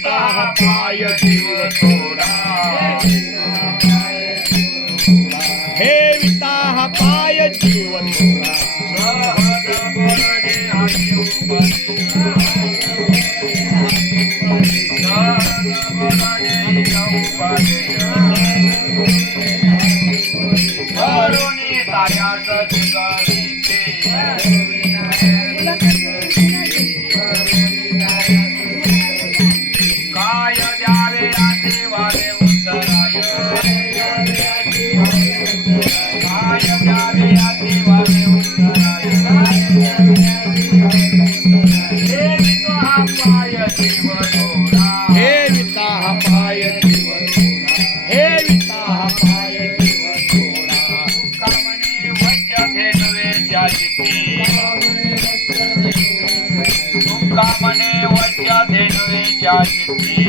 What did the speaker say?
विता हा पाय जीव थोडा हे विता हा पाय जीव थोडा सहज बोलणे आणि उपदेश सहज बोलणे उपदेश करुणी सायास शिकविते काय द्यावे असे वादे उत्तराय काय द्यावे असे वादे उत्तराय हे विता हा पाय जीव थोडा हे विता हा पाय जीव थोडा हे विता हा पाय जीव थोडा कामने वच्च धेनुवे चित्ती कामने वच्च धेनुवे चित्ती